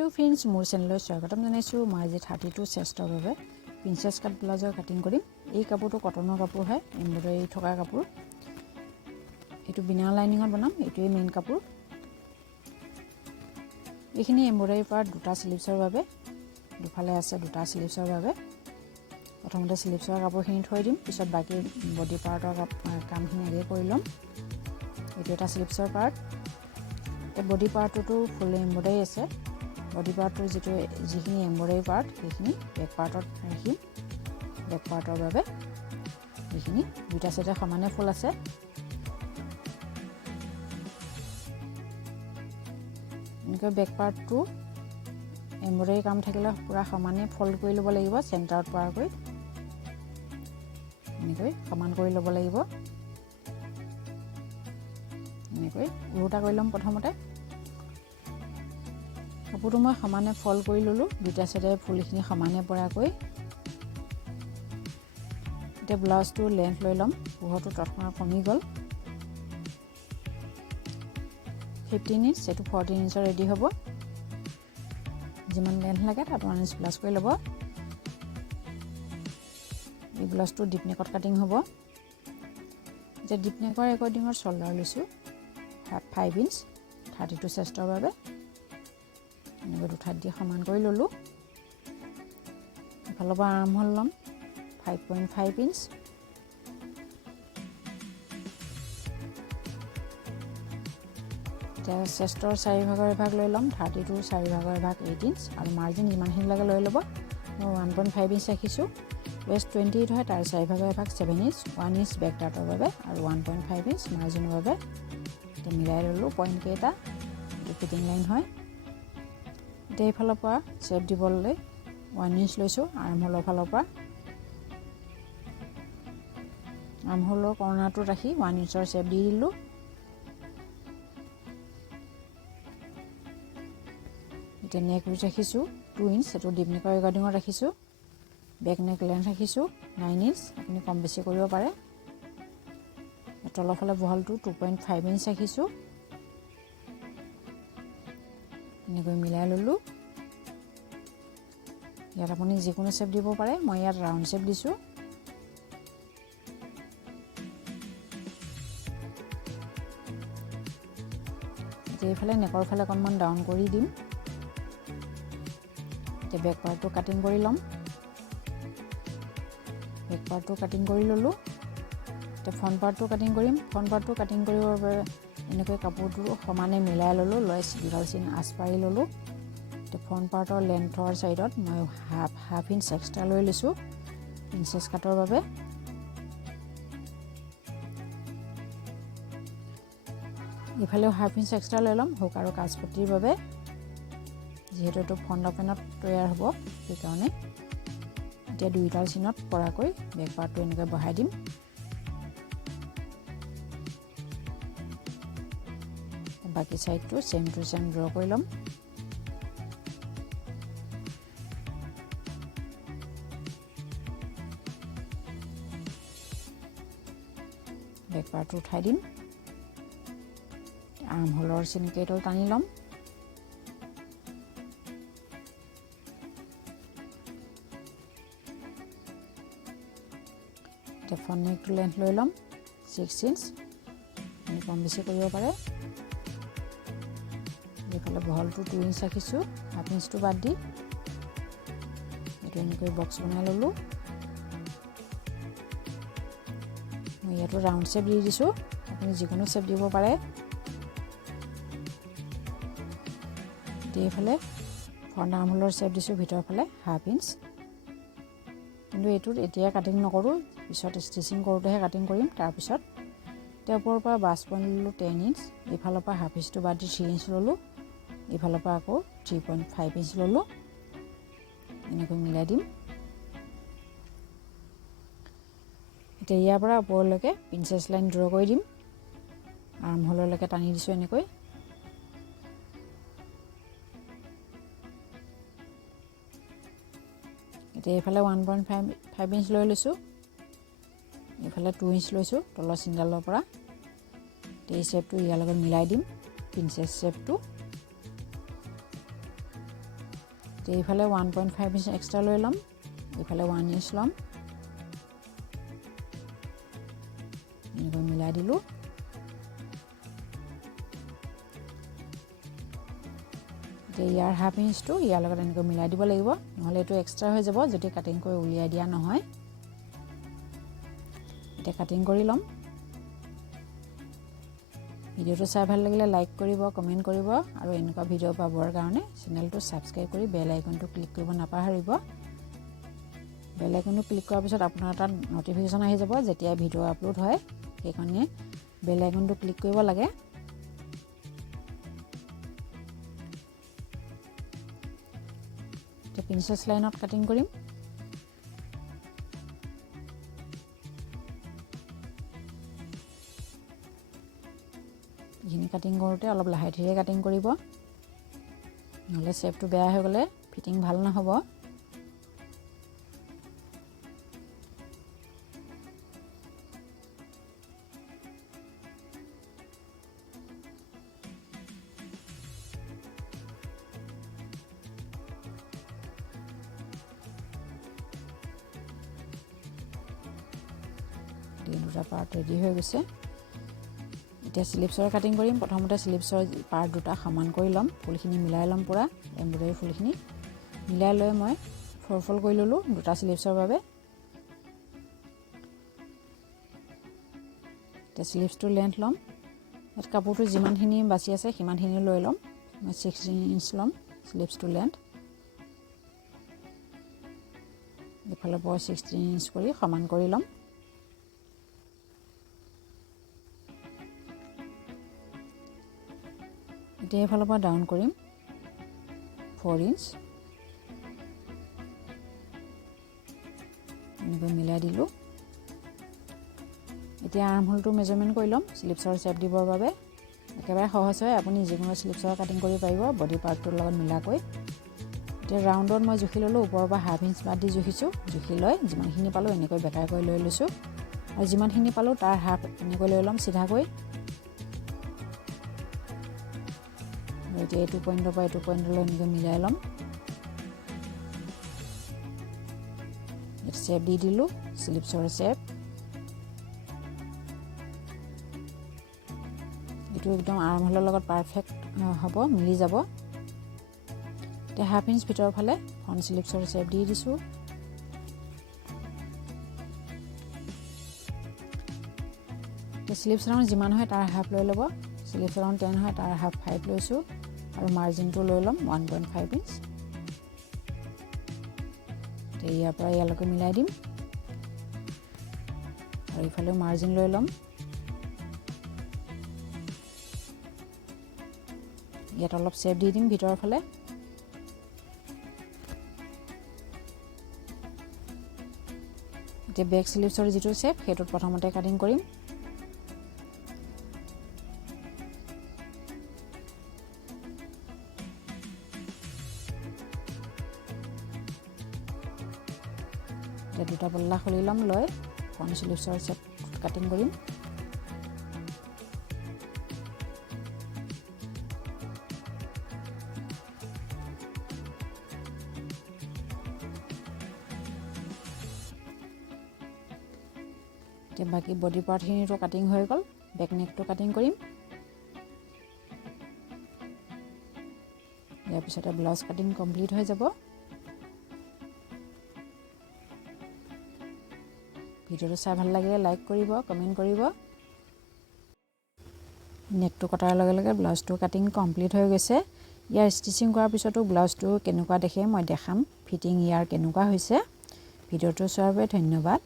Hello friends मोर channel स्वागतम जानाइछु মই আজি 32 চেষ্টৰ বাবে প্ৰিন্সেছ কাট ব্লাউজৰ কাটিং কৰিম এই কাপোৰটো কটনৰ কাপোৰ হয় এমব্ৰয়ডাৰী থকা কাপোৰ এটো বিনা লাইনিঙত বনাম এটোই মেইন কাপোৰ এইখিনি এমব্ৰয়ডাৰী পাৰ্ট দুটা স্লিভছৰ বাবে দুফালে আছে দুটা স্লিভছৰ বাবে প্ৰথমতে স্লিভছৰ কাপোৰখিনি থৈ দিম পিছত বাকি বডি পাৰ্টৰ কামখিনি আগে কৰি লম এটো এটা স্লিভছৰ পাৰ্ট এই বডি পাৰ্টটো ফুল এমব্ৰয়ডাৰী আছে বডি পাৰ্টৰ যিখিনি এমব্ৰয়ডাৰী পাৰ্ট সেইখিনি বেক পাৰ্টত ৰাখিম বেক পাৰ্টৰ বাবে এইখিনি দুটা সাইডে সমানে ফুল আছে এনেকৈ বেক পাৰ্টটো এমব্ৰয়ডাৰী কাম থাকিলে পুৰা সমানে ফল্ড কৰি ল'ব লাগিব চেণ্টাৰত পৰাকৈ এনেকৈ সমান কৰি ল'ব লাগিব এনেকৈ উল্টা কৰি ল'ম প্ৰথমতে কাপোৰটো মই সমানে ফল্ড কৰি ললো দুটা সাইডে ফুলখিনি সমানে পৰাকৈ এটা ব্লাউজটো লেন্থ লৈ লম বহুতো তৎক্ষণাত কমি গল 15 ইঞ্চ এটো 14 ইঞ্চৰ ৰেডি হ'ব যিমান লেন্থ লাগে তাত 1 ইঞ্চ প্লাস কৰি ল'ব এই ব্লাউজটো ডিপ নেকত কাটিং হ'ব যে ডিপ নেকৰ একৰ্ডিংৰ শোল্ডাৰ লৈছো 5 ইঞ্চ 32 চেষ্টৰ বাবে এনেকৈ উঠাই দি সমান কৰি ললো এফালৰ পৰা আৰ্ম হোল লম 5.5 ইঞ্চ এটা চেষ্টৰ 4 ভাগৰ এভাগ লৈ লম 32 4 ভাগৰ এভাগ 8 ইঞ্চ আৰু মাৰ্জিন যিমানখিনি লাগে লৈ ল'ব মই 1.5 ইঞ্চ ৰাখিছো ওয়েস্ট 28 হয় তাৰ 4 ভাগৰ এভাগ 7 ইঞ্চ 1 ইঞ্চ বেক ডাৰ্টৰ বাবে আৰু 1.5 ইঞ্চ মাৰ্জিনৰ বাবে এটা মিলাই ললো পইণ্ট কেইটা এইটো ফিটিং লাইন হয় এই ফালৰ পৰা শেপ দিবলৈ 1 ইঞ্চ লৈছো আৰ্ম হোলৰ ফালৰ পৰা আৰ্ম হোলৰ কৰ্ণাৰটো ৰাখি 1 ইঞ্চৰ শেপ দি দিলো এতিয়া নেক উইথ ৰাখিছো 2 ইঞ্চ এটো ডিপ নেকৰ একৰ্ডিংত ৰাখিছো বেক নেক লেন্থ ৰাখিছো 9 ইঞ্চ আপুনি কম বেছি কৰিব পাৰে তলৰ ফালে বহলটো 2.5 ইঞ্চ ৰাখিছো এনেকৈ মিলাই ললো ইয়াত আপুনি যিকোনো শেপ দিব পাৰে মই ইয়াত ৰাউন্ড শেপ দিছো এইফালে নেকৰ ফালে অকণমান ডাউন কৰি দিম এতিয়া বেক পাৰ্টটো কাটিং কৰি লম বেক পাৰ্টটো কাটিং কৰি ললো এতিয়া ফ্ৰন্ট পাৰ্টটো কাটিং কৰিম ফ্ৰন্ট পাৰ্টটো কাটিং কৰিবৰ বাবে এনেকৈ কাপোৰটো সমানে মিলাই ললো লৈ দুডাল চিন আঁচ পাৰি ললো এতিয়া ফ্ৰন্ট পাৰ্টৰ লেন্থৰ সাইডত মই হাফ ইঞ্চ এক্সট্ৰা লৈ লৈছো প্ৰিন্সেছ কাটৰ বাবে ইফালেও হাফ ইঞ্চ এক্সট্ৰা লৈ লম হুক আৰু কাজপটিৰ বাবে যেহেতু এটো ফ্ৰন্ট ওপেনত তৈয়াৰ হ'ব সেইকাৰণে এতিয়া দুইডাল চিনত পৰাকৈ বেক পাৰ্টটো এনেকৈ বহাই দিম বাকি সাইডটো সেম টু সেম ড্ৰ কৰি লম বেক পাৰ্টটো উঠাই দিম আৰ্ম হোলৰ চিন কেইডাল টানি লম এতিয়া ফ্ৰন্ট নেকটো লেন্থ লৈ লম 6 ইঞ্চ আপুনি কম বেছি কৰিব পাৰে এইফালে বহলটো 2 ইঞ্চ ৰাখিছো হাফ ইঞ্চটো বাদ দি এটো এনেকৈ বক্স বনাই ললো মই ইয়াতো ৰাউন্ড শেপ দি দিছো আপুনি যিকোনো শেপ দিব পাৰে এইফালে ফ্ৰন্ট আৰ্ম হোলৰ শেপ দিছো ভিতৰ ফালে হাফ ইঞ্চ কিন্তু এটোত এতিয়া কাটিং নকৰো পিছত ষ্টিচিং কৰোতেহে কাটিং কৰিম তাৰ পিছত তাৰ ওপৰৰ পৰা বাছ পইণ্ট ললো 10 ইঞ্চ ইফালৰ পৰা হাফ ইঞ্চটো বাদ দি 3 ইঞ্চ ললো ইফালৰ পৰা আকৌ 3.5 ইঞ্চ ললো এনেকৈ মিলাই দিম এতিয়া ইয়াৰ পৰা ওপৰলৈকে প্ৰিন্সেছ লাইন ড্ৰ কৰি দিম আৰ্ম হোললৈকে টানি দিছো এনেকৈ এতিয়া এইফালে 1.5 ইঞ্চ লৈ লৈছো এইফালে 2 ইঞ্চ লৈছো তলৰ চিনডালৰ পৰা এই শেপটো ইয়াৰ লগত মিলাই দিম প্ৰিন্সেছ শেপটো এইফালে 1.5 ইঞ্চ এক্সট্ৰা লৈ ল'ম, এইফালে 1 ইঞ্চ ল'ম, এনেকৈ মিলাই দিলোঁ। এতিয়া ইয়াৰ হাফ ইঞ্চটো ইয়াৰ লগত এনেকৈ মিলাই দিব লাগিব, নহ'লে এইটো এক্সট্ৰা হৈ যাব যদি কাটিং কৰি উলিয়াই দিয়া নহয়। এতিয়া কাটিং কৰি ল'ম। ভিডিঅ'টো চাই ভাল লাগিলে লাইক কৰিব, কমেণ্ট কৰিব আৰু এনেকুৱা ভিডিঅ' পাবৰ কাৰণে চেনেলটো ছাবস্ক্ৰাইব কৰি বেল আইকনটো ক্লিক কৰিব নাপাহৰিব। বেল আইকনটো ক্লিক কৰাৰ পিছত আপোনাৰ তাত নটিফিকেশ্যন আহি যাব যেতিয়া ভিডিঅ' আপলোড হয়, সেইকাৰণে বেল আইকনটো ক্লিক কৰিব লাগে। এতিয়া প্ৰিন্সেছ লাইনত কাটিং কৰিম। এইখিনি কাটিং কৰোঁতে অলপ লাহে ধীৰে কাটিং কৰিব, নহ'লে শ্বেপটো বেয়া হৈ গ'লে ফিটিং ভাল নহ'ব। দুটা পাৰ্ট ৰেডি হৈ গৈছে। এতিয়া স্লিপছৰ কাটিং কৰিম। প্ৰথমতে স্লিপছৰ পাৰ্ট দুটা সমান কৰি ল'ম, ফুলখিনি মিলাই ল'ম, পূৰা এম্ব্ৰইডাৰী ফুলখিনি মিলাই লৈ মই ফ'ল্ড কৰি ল'লোঁ দুটা স্লিপছৰ বাবে। এতিয়া স্লিপছটো লেন্থ ল'ম, ইয়াত কাপোৰটো যিমানখিনি বাচি আছে সিমানখিনি লৈ ল'ম। মই 16 ইঞ্চ ল'ম স্লিপছটো লেন্থ, এইফালৰ পৰা 16 ইঞ্চ কৰি সমান কৰি ল'ম। এতিয়া এইফালৰ পৰা ডাউন কৰিম 4 ইঞ্চ, এনেকৈ মিলাই দিলোঁ। এতিয়া আৰ্মহোলটো মেজাৰমেণ্ট কৰি ল'ম স্লিপছৰ শ্বেপ দিবৰ বাবে। একেবাৰে সহজ হয়, আপুনি যিকোনো স্লিপছৰ কাটিং কৰিব পাৰিব বডি পাৰ্টটোৰ লগত মিলাকৈ। এতিয়া ৰাউণ্ডত মই জুখি ল'লোঁ, ওপৰৰ পৰা হাফ ইঞ্চ বাদ দি জুখিছোঁ। জুখি লৈ যিমানখিনি পালোঁ এনেকৈ বেকাই কৰি লৈ লৈছোঁ, আৰু যিমানখিনি পালোঁ তাৰ হাফ এনেকৈ লৈ ল'ম চিধাকৈ। এতিয়া এইটো পইণ্টৰ পৰা এইটো পইণ্টলৈ এনেকৈ মিলাই ল'ম। শ্বেপ দি দিলোঁ স্লিপছৰ শ্বেপ। এইটো একদম আৰ্মহোলৰ লগত পাৰফেক্ট হ'ব, মিলি যাব। এতিয়া হাফ ইঞ্চ ভিতৰৰ ফালে ফ্ৰণ্ট স্লিপছৰ শ্বেপ দি দিছোঁ। এতিয়া স্লিপছ ৰাউণ্ড যিমান হয় তাৰ হাফ লৈ ল'ব। স্লিপছ ৰাউণ্ড 10 হয় তাৰ হাফ 5 লৈছোঁ, আৰু মাৰ্জিনটো লৈ ল'ম 1.5 ইঞ্চ। এতিয়া ইয়াৰ পৰা ইয়ালৈকে মিলাই দিম, আৰু ইফালেও মাৰ্জিন লৈ ল'ম। ইয়াত অলপ শ্বেপ দি দিম ভিতৰৰ ফালে। এতিয়া বেক স্লিপছৰ যিটো শ্বেপ সেইটোত প্ৰথমতে কাটিং কৰিম। এতিয়া দুটা পল্লা খুলি ল'ম, লৈ ফ্ৰণ্ট স্লিপছৰ শ্বেপ কাটিং কৰিম। এতিয়া বাকী বডি পাৰ্টখিনিটো কাটিং হৈ গ'ল, বেক নেকটো কাটিং কৰিম। ইয়াৰ পিছতে ব্লাউজ কাটিং কমপ্লিট হৈ যাব। ভিডিঅ'টো চাই ভাল লাগিলে লাইক কৰিব, কমেণ্ট কৰিব। নেকটো কটাৰ লগে লগে ব্লাউজটো কাটিং কমপ্লিট হৈ গৈছে। ইয়াৰ ষ্টিচিং কৰাৰ পিছতো ব্লাউজটো কেনেকুৱা দেখে মই দেখাম, ফিটিং ইয়াৰ কেনেকুৱা হৈছে। ভিডিঅ'টো চোৱাৰ বাবে ধন্যবাদ।